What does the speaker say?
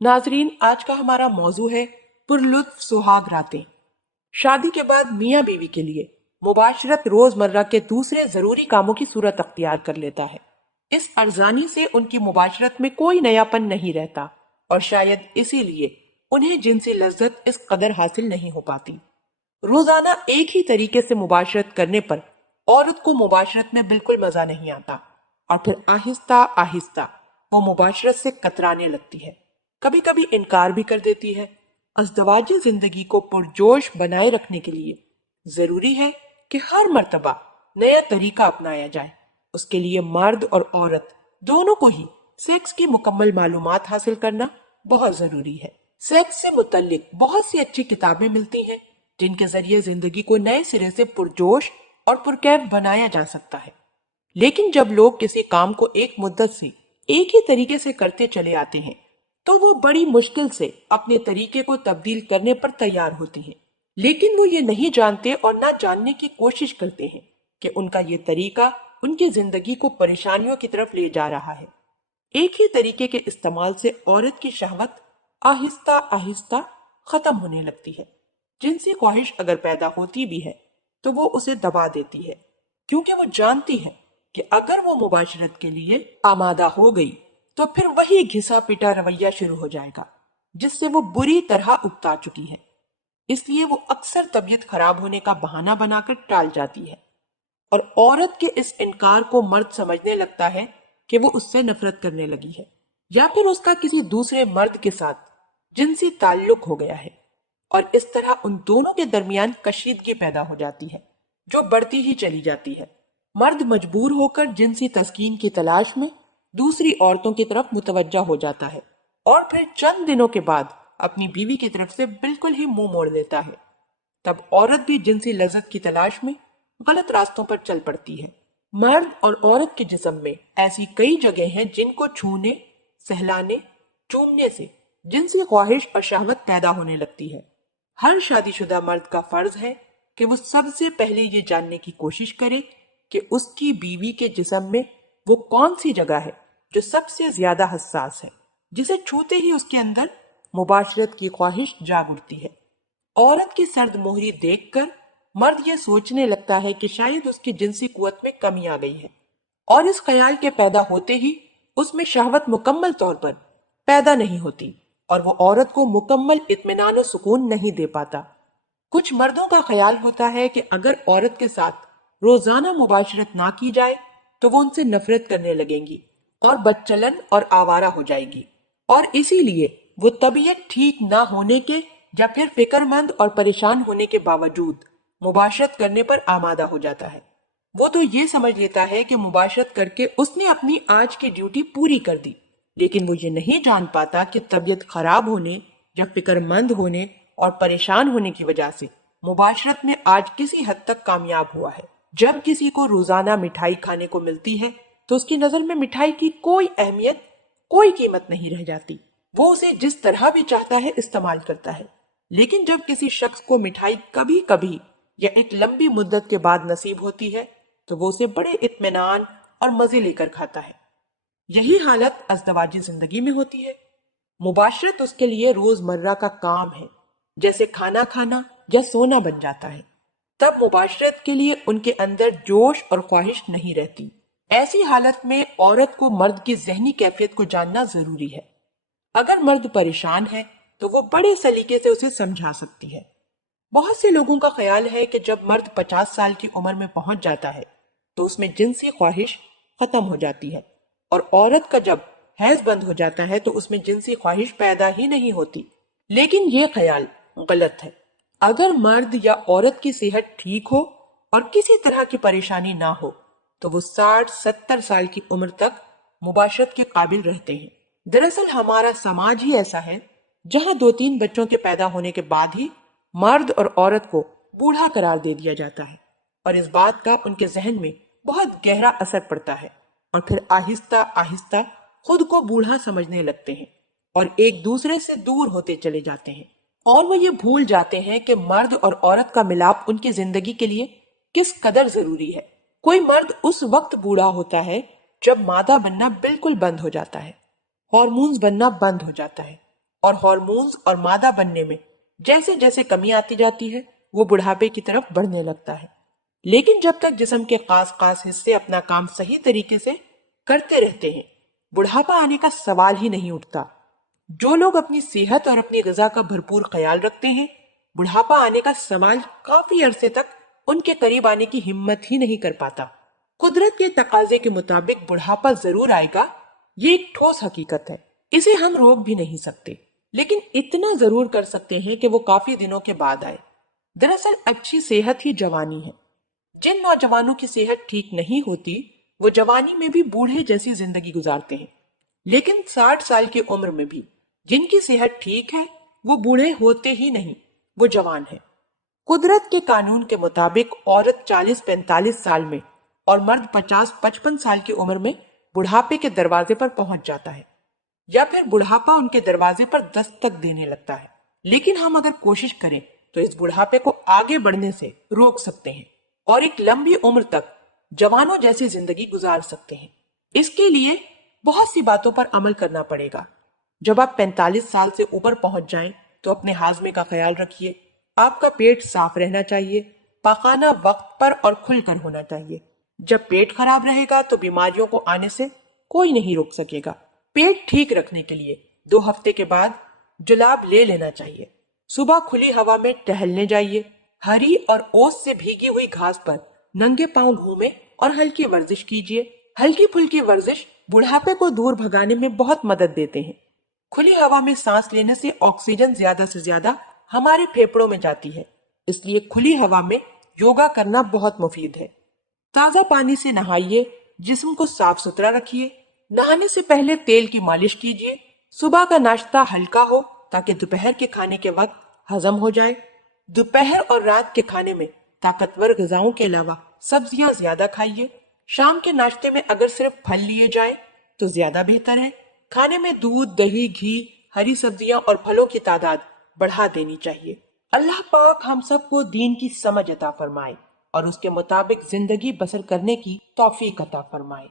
नाजरीन, आज का हमारा मौजू है पुरलुत्फ सुहाग रातें। शादी के बाद मियाँ बीवी के लिए मुबाशरत रोजमर्रा के दूसरे जरूरी कामों की सूरत अख्तियार कर लेता है। इस अरजानी से उनकी मुबाशरत में कोई नयापन नहीं रहता और शायद इसीलिए उन्हें जिनसी लज्जत इस कदर हासिल नहीं हो पाती। रोजाना एक ही तरीके से मुबाशरत करने पर औरत को मुबाशरत में बिल्कुल मजा नहीं आता और फिर आहिस्ता आहिस्ता वो मुबाशरत से कतराने लगती है, कभी कभी इनकार भी कर देती है। अज़दवाजी जिंदगी को पुरजोश बनाए रखने के लिए जरूरी है कि हर मर्तबा नया तरीका अपनाया जाए। उसके लिए मर्द और औरत दोनों को ही सेक्स की मुकम्मल मालूमात हासिल करना बहुत जरूरी है। सेक्स से मुतल्लिक बहुत सी अच्छी किताबें मिलती हैं जिनके जरिए जिंदगी को नए सिरे से पुरजोश और पुरकैफ बनाया जा सकता है। लेकिन जब लोग किसी काम को एक मुद्दत से एक ही तरीके से करते चले आते हैं तो वो बड़ी मुश्किल से अपने तरीके को तब्दील करने पर तैयार होती हैं। लेकिन वो ये नहीं जानते और ना जानने की कोशिश करते हैं कि उनका ये तरीका उनकी जिंदगी को परेशानियों की तरफ ले जा रहा है। एक ही तरीके के इस्तेमाल से औरत की शहवत आहिस्ता आहिस्ता खत्म होने लगती है। जिनसी ख्वाहिश अगर पैदा होती भी है तो वो उसे दबा देती है, क्योंकि वो जानती है कि अगर वो मुबाशरत के लिए आमादा हो गई तो फिर वही घिसा पिटा रवैया शुरू हो जाएगा जिससे वो बुरी तरह उकता चुकी है। इसलिए वो अक्सर तबीयत खराब होने का बहाना बनाकर टाल जाती है और औरत के इस इनकार को मर्द समझने लगता है कि वो उससे नफरत करने लगी है या फिर उसका किसी दूसरे मर्द के साथ जिनसी ताल्लुक हो गया है, और इस तरह उन दोनों के दरमियान कशीदगी पैदा हो जाती है जो बढ़ती ही चली जाती है। मर्द मजबूर होकर जिनसी तस्कीन की तलाश में दूसरी औरतों की तरफ मुतवज्जा हो जाता है और फिर चंद दिनों के बाद अपनी बीवी की तरफ से बिल्कुल ही मुंह मोड़ लेता है। तब औरत भी जिनसी लज्जत की तलाश में गलत रास्तों पर चल पड़ती है। मर्द और औरत के जिस्म में ऐसी कई जगह हैं जिनको छूने, सहलाने, चूमने से जिनसी ख्वाहिश और शहवत पैदा होने लगती है। हर शादीशुदा मर्द का फर्ज है कि वो सबसे पहले ये जानने की कोशिश करे कि उसकी बीवी के जिस्म में वो कौन सी जगह है जो सबसे ज्यादा हसास है, जिसे छूते ही उसके अंदर मुबाशरत की ख्वाहिश जाग उठती है। औरत की सर्द मोहरी देखकर मर्द ये सोचने लगता है कि शायद उसकी जिनसी कुव्वत में कमी आ गई है और इस ख्याल के पैदा होते ही उसमें शहवत मुकम्मल तौर पर पैदा नहीं होती और वो औरत को मुकम्मल इत्मीनान और सुकून नहीं दे पाता। कुछ मर्दों का ख्याल होता है कि अगर औरत के साथ रोजाना मुबाशरत ना की जाए तो वो उनसे नफरत करने लगेंगी और बदचलन और आवारा हो जाएगी, और इसीलिए वो तबीयत ठीक ना होने के या फिर फिक्रमंद और परेशान होने के बावजूद मुबाशरत करने पर आमादा हो जाता है। वो तो ये समझ लेता है कि मुबाशरत करके उसने अपनी आज की ड्यूटी पूरी कर दी, लेकिन वो ये नहीं जान पाता कि तबीयत खराब होने या फिक्रमंद होने और परेशान होने की वजह से मुबाशरत में आज किसी हद तक कामयाब हुआ है। जब किसी को रोजाना मिठाई खाने को मिलती है तो उसकी नजर में मिठाई की कोई अहमियत, कोई कीमत नहीं रह जाती। वो उसे जिस तरह भी चाहता है इस्तेमाल करता है। लेकिन जब किसी शख्स को मिठाई कभी कभी या एक लंबी मुद्दत के बाद नसीब होती है तो वो उसे बड़े इत्मीनान और मजे लेकर खाता है। यही हालत अज़दवाजी जिंदगी में होती है। मुबाशरत उसके लिए रोजमर्रा का काम है, जैसे खाना खाना या सोना बन जाता है। तब मुबाशरत के लिए उनके अंदर जोश और ख्वाहिश नहीं रहती। ऐसी हालत में औरत को मर्द की जहनी कैफियत को जानना जरूरी है। अगर मर्द परेशान है तो वो बड़े सलीके से उसे समझा सकती है। बहुत से लोगों का ख्याल है कि जब मर्द 50 साल की उम्र में पहुंच जाता है तो उसमें जिनसी ख्वाहिश खत्म हो जाती है, और औरत का जब हैज बंद हो जाता है तो उसमें जिनसी ख्वाहिश पैदा ही नहीं होती। लेकिन ये ख्याल गलत है। अगर मर्द या औरत की सेहत ठीक हो और किसी तरह की परेशानी ना हो तो वो 60-70 साल की उम्र तक मुबाशरत के काबिल रहते हैं। दरअसल हमारा समाज ही ऐसा है जहाँ 2-3 बच्चों के पैदा होने के बाद ही मर्द और औरत को बूढ़ा करार दे दिया जाता है, और इस बात का उनके जहन में बहुत गहरा असर पड़ता है और फिर आहिस्ता आहिस्ता खुद को बूढ़ा समझने लगते हैं और एक दूसरे से दूर होते चले जाते हैं। और वो ये भूल जाते हैं कि मर्द और औरत का मिलाप उनकी जिंदगी के लिए किस कदर जरूरी है। कोई मर्द उस वक्त बूढ़ा होता है जब मादा बनना बिल्कुल बंद हो जाता है, हार्मोन्स बनना बंद हो जाता है اور ہارمونز اور مادہ بننے میں جیسے جیسے کمی آتی جاتی ہے وہ بڑھاپے کی طرف بڑھنے لگتا ہے۔ لیکن جب تک جسم کے خاص خاص حصے اپنا کام صحیح طریقے سے کرتے رہتے ہیں، بڑھاپا آنے کا سوال ہی نہیں اٹھتا۔ جو لوگ اپنی صحت اور اپنی غذا کا بھرپور خیال رکھتے ہیں، بڑھاپا آنے کا سوال کافی عرصے تک ان کے قریب آنے کی ہمت ہی نہیں کر پاتا۔ قدرت کے تقاضے کے مطابق بڑھاپا ضرور آئے گا، یہ ایک ٹھوس حقیقت ہے، اسے ہم روک بھی نہیں سکتے، لیکن اتنا ضرور کر سکتے ہیں کہ وہ کافی دنوں کے بعد آئے۔ دراصل اچھی صحت ہی جوانی ہے۔ جن نوجوانوں کی صحت ٹھیک نہیں ہوتی وہ جوانی میں بھی بوڑھے جیسی زندگی گزارتے ہیں، لیکن 60 سال کی عمر میں بھی جن کی صحت ٹھیک ہے وہ بوڑھے ہوتے ہی نہیں، وہ جوان ہیں۔ قدرت کے قانون کے مطابق عورت 40-45 سال میں اور مرد 50-55 سال کی عمر میں بڑھاپے کے دروازے پر پہنچ جاتا ہے، یا پھر بڑھاپا ان کے دروازے پر دستک دینے لگتا ہے۔ لیکن ہم اگر کوشش کریں تو اس بڑھاپے کو آگے بڑھنے سے روک سکتے ہیں اور ایک لمبی عمر تک جوانوں جیسی زندگی گزار سکتے ہیں۔ اس کے لیے بہت سی باتوں پر عمل کرنا پڑے گا۔ جب آپ 45 سال سے اوپر پہنچ جائیں تو اپنے ہاضمے کا خیال رکھیے۔ آپ کا پیٹ صاف رہنا چاہیے، پاخانہ وقت پر اور کھل کر ہونا چاہیے۔ جب پیٹ خراب رہے گا تو بیماریوں کو آنے سے کوئی نہیں روک سکے گا۔ پیٹ ٹھیک رکھنے کے لیے 2 ہفتے کے بعد جلاب لے لینا چاہیے۔ صبح کھلی ہوا میں ٹہلنے جائیے، ہری اور اوس سے بھیگی ہوئی گھاس پر ننگے پاؤں گھومیں اور ہلکی ورزش کیجیے۔ ہلکی پھلکی ورزش بڑھاپے کو دور بھگانے میں بہت مدد دیتے ہیں۔ کھلی ہوا میں سانس لینے سے آکسیجن زیادہ سے زیادہ ہمارے پھیپھڑوں میں جاتی ہے، اس لیے کھلی ہوا میں یوگا کرنا بہت مفید ہے۔ تازہ پانی سے نہائیے، جسم کو صاف ستھرا رکھیے۔ نہانے سے پہلے تیل کی مالش کیجیے۔ صبح کا ناشتہ ہلکا ہو تاکہ دوپہر کے کھانے کے وقت ہضم ہو جائے۔ دوپہر اور رات کے کھانے میں طاقتور غذاؤں کے علاوہ سبزیاں زیادہ کھائیے۔ شام کے ناشتے میں اگر صرف پھل لیے جائیں تو زیادہ بہتر ہے۔ کھانے میں دودھ، دہی، گھی، ہری سبزیاں اور پھلوں کی تعداد بڑھا دینی چاہیے۔ اللہ پاک ہم سب کو دین کی سمجھ عطا فرمائے اور اس کے مطابق زندگی بسر کرنے کی توفیق عطا فرمائے۔